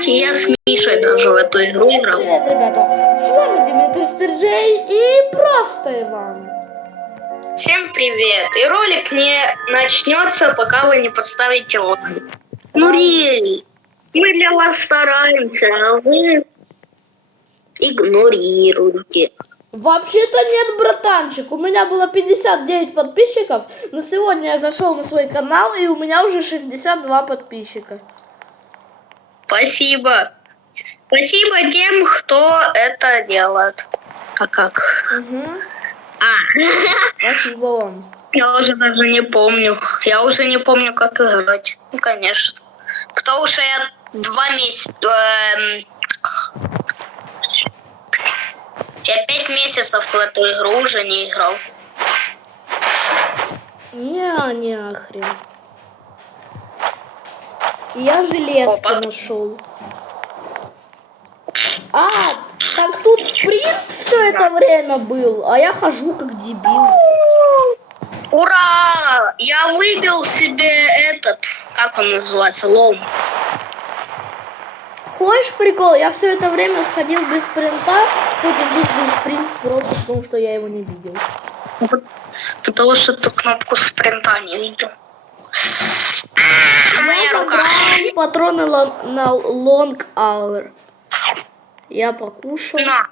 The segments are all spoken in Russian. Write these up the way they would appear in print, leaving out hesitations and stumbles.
Кстати, я с Мишей даже в эту игру играл. Привет, ребята! С вами Дмитрий Стерджей и просто Иван. Всем привет! И ролик не начнется, пока вы не поставите лайк. Ну, Рей, мы для вас стараемся, а вы игнорируете. Вообще-то нет, братанчик. У меня было 59 подписчиков, но сегодня я зашел на свой канал, и у меня уже 62 подписчика. Спасибо. Спасибо тем, кто это делает. А как? Угу. Спасибо вам. Я уже даже не помню. Я уже не помню, как играть. Ну, конечно. Потому что я 2 месяца... Я 5 месяцев в эту игру уже не играл. Не хрен. Я железки нашел. Так тут спринт все это время был, а я хожу как дебил. Ура! Я выбил себе этот, как он называется, лом. Хочешь прикол? Я все это время сходил без спринта, хоть и здесь был спринт, просто потому что я его не видел. Потому что ты кнопку спринта не видел. Я забрал патроны на Long Hour. Я покушал. Да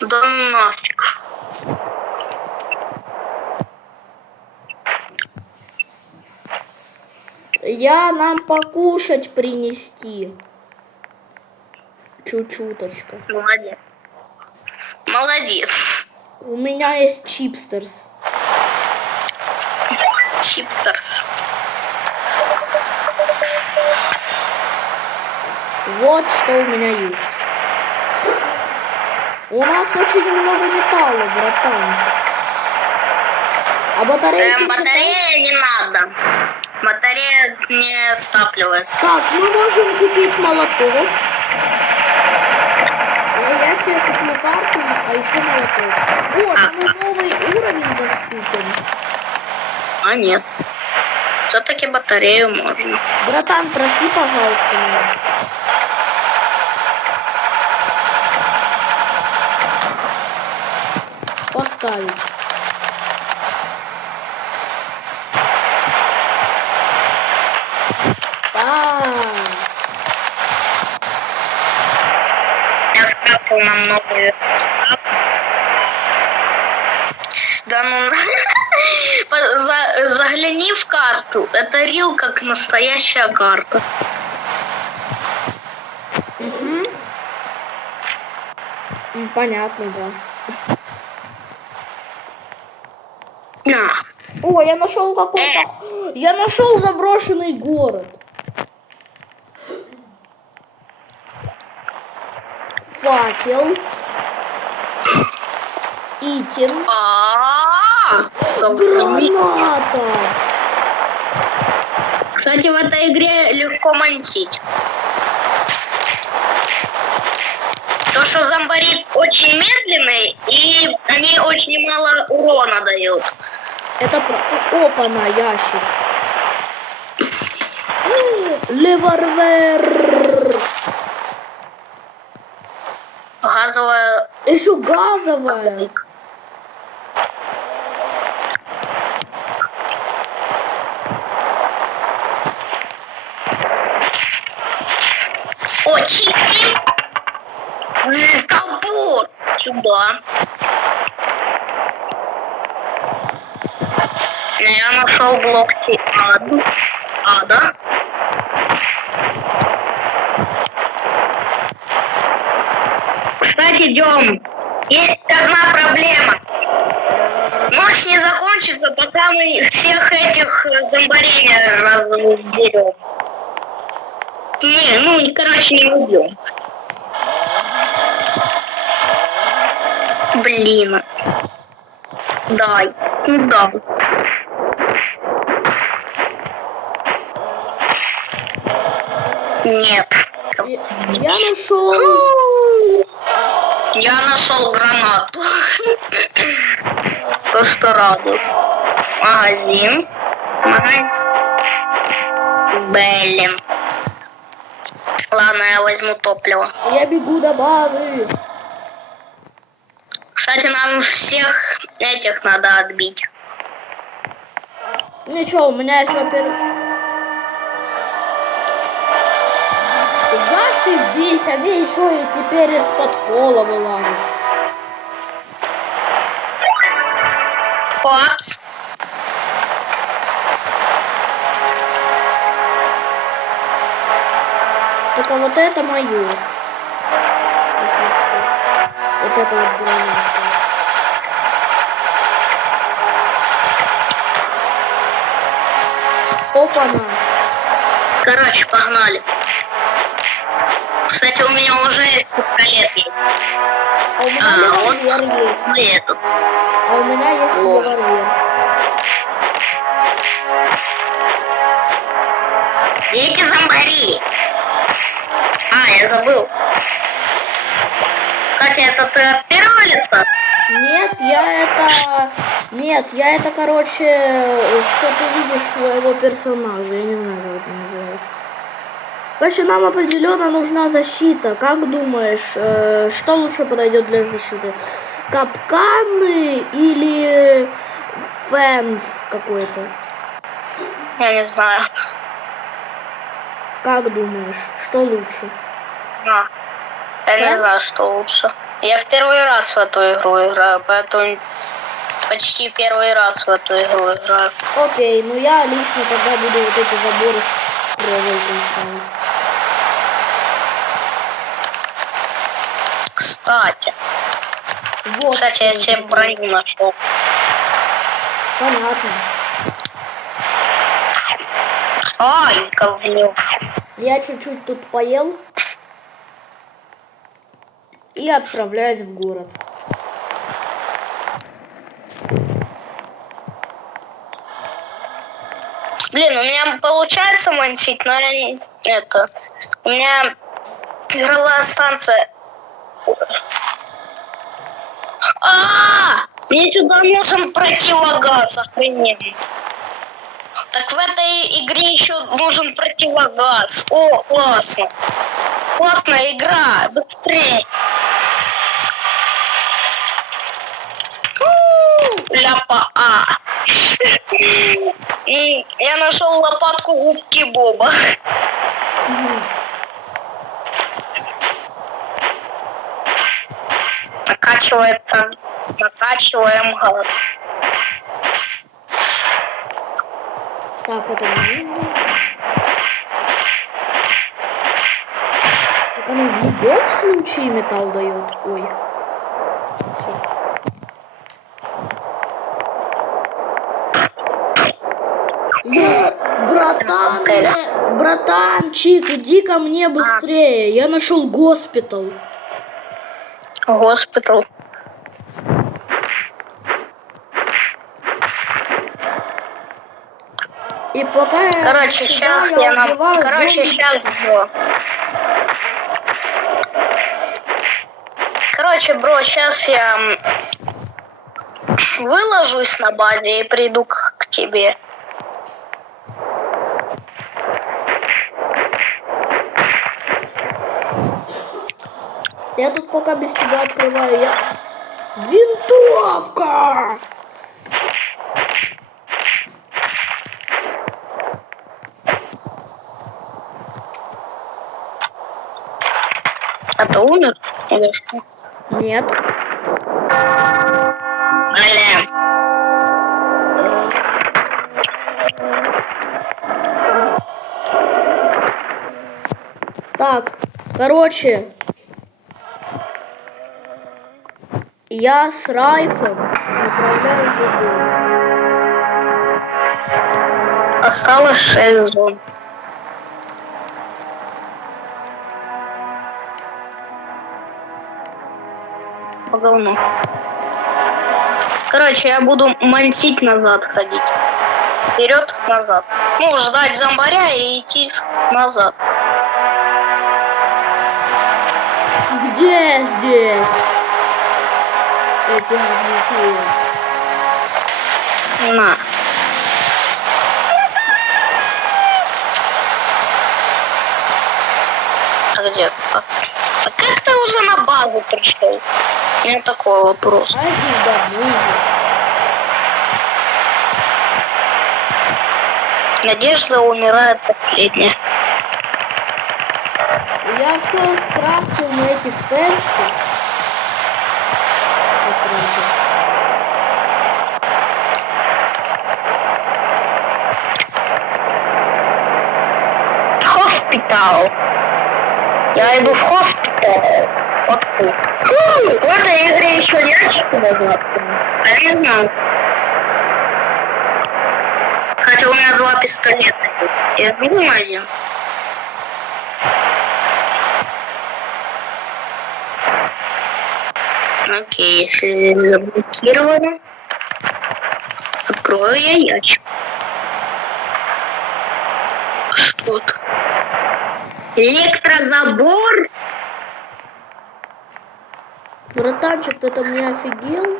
ну нафиг. Я нам покушать принести. Чуть-чуточку. Молодец. Молодец. У меня есть чипстерс. Чипстерс. Вот что у меня есть. У нас очень много металла, братан. А батарея? Батарея не надо. Батарея не стапливается. Так, мы можем купить молоток. Я себе куплю карту, а еще молоток. Вот, мы новый уровень доступен. А нет. Все-таки батарею можно. Братан, прости, пожалуйста, меня. Поставить. Я скрафтил нам новый скрафт. Да ну... Загляни в карту. Это рил как настоящая карта. Угу. Понятно, да. О, я нашел какой-то... Я нашел заброшенный город. Факел. Итин. Граната. Кстати, в этой игре легко мансить. То, что зомбари очень медленные, и они очень мало урона дают. Это опа-на, ящик. Револьвер. Газовая. Еще газовая. Очень толпу сюда. Я нашел блок ада. Кстати, идем. Есть одна проблема. Ночь не закончится, пока мы всех этих зомбарей не разберем. Короче, не убьем. Блин. Дай. Да. Нет. Я нашел гранату. То, что радует. Магазин. Блин. Ладно, я возьму топливо. Я бегу до базы. Кстати, нам всех этих надо отбить. Ничего, у меня есть, во-первых... Зашибись, они еще и теперь из-под пола вылазят. Опс. Только вот это мое. Вот это вот броня. Опа-на. Короче, погнали. Кстати, у меня уже есть пистолет. А у меня револьвер есть. Вот этот. А у меня есть Вот. револьвер. Где эти зомбари? А, я забыл. Кстати, это ты от первого лица? Нет, я это, короче, что ты видишь своего персонажа. Я не знаю, как это называется. Короче, нам определенно нужна защита. Как думаешь, что лучше подойдет для защиты? Капканы или фенс какой-то? Я не знаю. Как думаешь, что лучше? Я не знаю, что лучше. Я в первый раз в эту игру играю, поэтому почти первый раз в эту игру играю. Окей, ну я лично тогда буду вот эти заборы с проволокой ставить. Кстати. Вот. Кстати, я себе броню нашел. Понятно. Ай, говнюк. Я чуть-чуть тут поел и отправляюсь в город. Блин, у меня получается мансить, но я не... Это... У меня игровая станция... Мне сюда нужен противогаз, охренеть. Так в этой игре еще нужен противогаз. О, классно. Классная игра, быстрее. Ляпа. И я нашел лопатку губки Боба. Накачивается. Накачиваем газ. Так, это не нужно. Так оно в любом случае металл дает. Ой. Всё. Братанчик, иди ко мне быстрее. Я нашел госпиталь. Госпиталь. И пока я... Короче, сейчас я нам... Короче, сейчас... Короче, бро, сейчас я выложусь на базе и приду к тебе. Я тут пока без тебя открываю. Винтовка! А ты умер? Или что? Нет. Блин. Так, короче. Я с Райфом направляюсь в город. Осталось 6 зон. По говну. Короче, я буду мансить назад ходить. Вперед, назад. Ну, ждать зомбаря и идти назад. Где здесь? Эти говнюки. На. где? А как ты уже на базу пришел? У меня такой вопрос. А иди домой. Надежда умирает последняя. Я все скрафтил на эти фэнси. Хоспитал. Я иду в хоспитал. Вот тут. В этой игре еще ящики можно открыть. А я не знаю. Хотя у меня 2 пистолета. Я думаю один. Окей, если заблокировано, открою я ящик. Что тут? Электрозабор? Братанчик, ты там не офигел?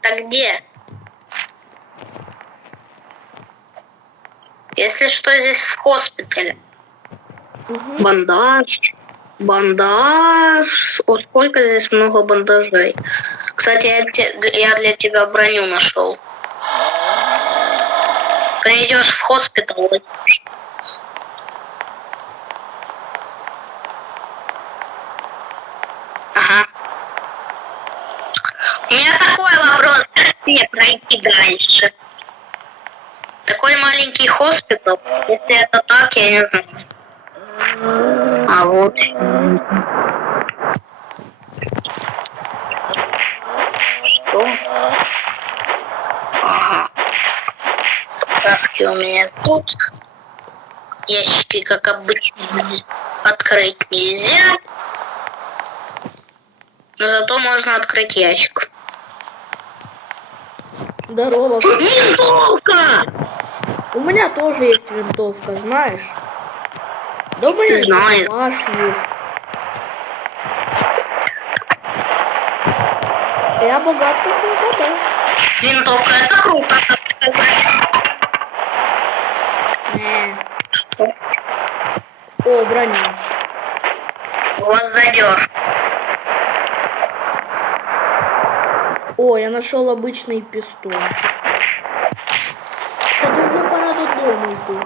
Так где? Если что, здесь в госпитале. Угу. Бандаж. О, сколько здесь много бандажей. Кстати, я для тебя броню нашел. Придешь в госпитал. Ага. У меня такой вопрос, как мне пройти дальше? Такой маленький госпиталь, если это так, я не знаю. А вот. Что? Ага. Краски у меня тут. Ящики, как обычно, открыть нельзя. Но зато можно открыть ящик. Здорово. Винтовка! У меня тоже есть винтовка, знаешь? Да у меня Знаю. ваш есть. Я богат как никогда. Винтовка, это круто, так сказать. Не. О, броня. Гвоздодер. О, я нашел обычный пистолет. Кстати, мне пора до дома идти.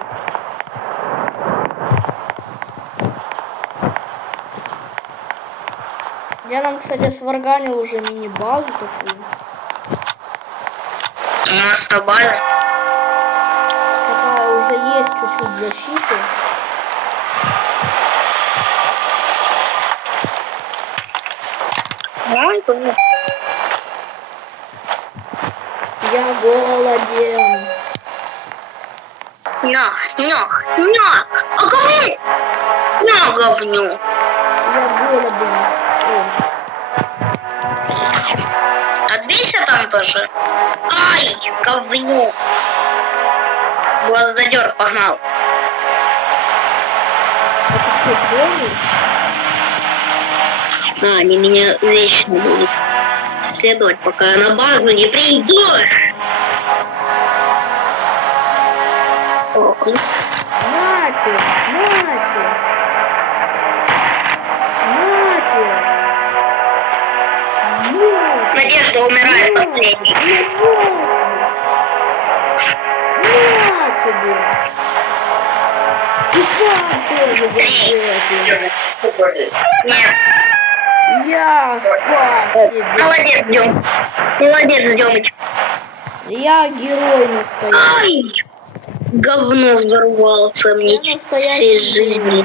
Я нам, кстати, сварганил уже мини-базу такую. У нас на базе. Такая уже есть чуть-чуть защиты. Ой, блин. Я голоден. На, а говню! На, говню! Я голоден. О. Отбейся там тоже. Ай, говню! Гвоздодер, погнал. Это что, помнишь? Они меня вечно будут следовать, пока я на базу не придешь. Нате, нате. Нате. Нате. Надежда умирает последней. На тебе. И вам тоже держите. Нет. Я спас тебя. Молодец, Дем. Молодец, Демыч. Я герой настоящий. Ай! Говно взорвался мне Я настоящий всей жизни.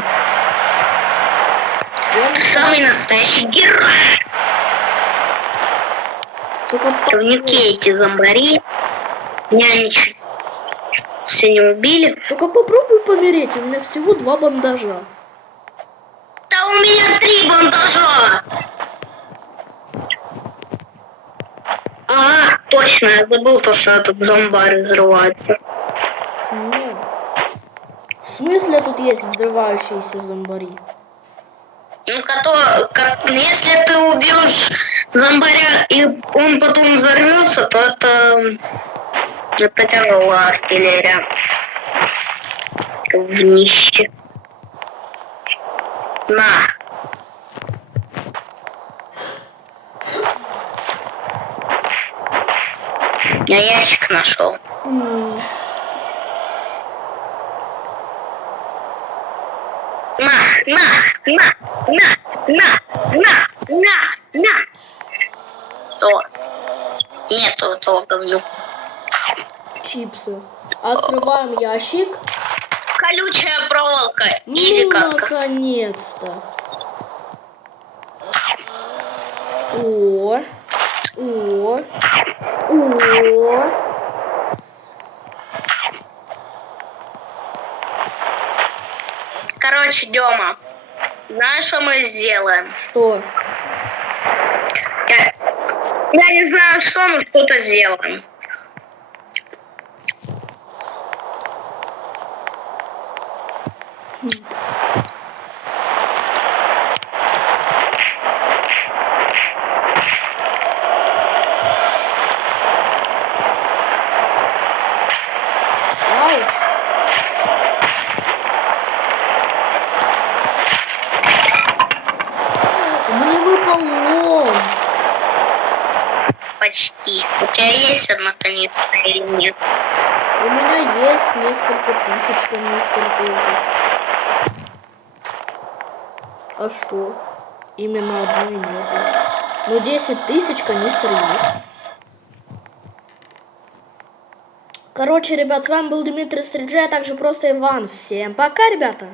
Ты самый настоящий герой. Только Говнюки эти зомбари. Меня ничего все не убили. Только попробуй помереть, у меня всего 2 бандажа. Да у меня 3 бандажа. А, точно, я забыл то, что этот зомбарь взрывается. Нет. В смысле тут есть взрывающиеся зомбари? Ну, если ты убьешь зомбаря и он потом взорвется, то это тяжелая артиллерия. в днище. На. Я ящик нашел. На. Что? Нету этого говнюка. Чипсы. Открываем ящик. Колючая проволока. Ну, Изи как. наконец-то. О. Короче, Дема, знаешь, что мы сделаем? Что? Я не знаю, что, но что-то сделаем. Ауч. Мне выпал лом. Почти. У тебя есть одна канистра или нет? У меня есть несколько тысяч канистр только. А что? Именно одной нету. Ну 10 тысяч канистр есть. Короче, ребят, с вами был Дмитрий Стриджей, а также просто Иван. Всем пока, ребята!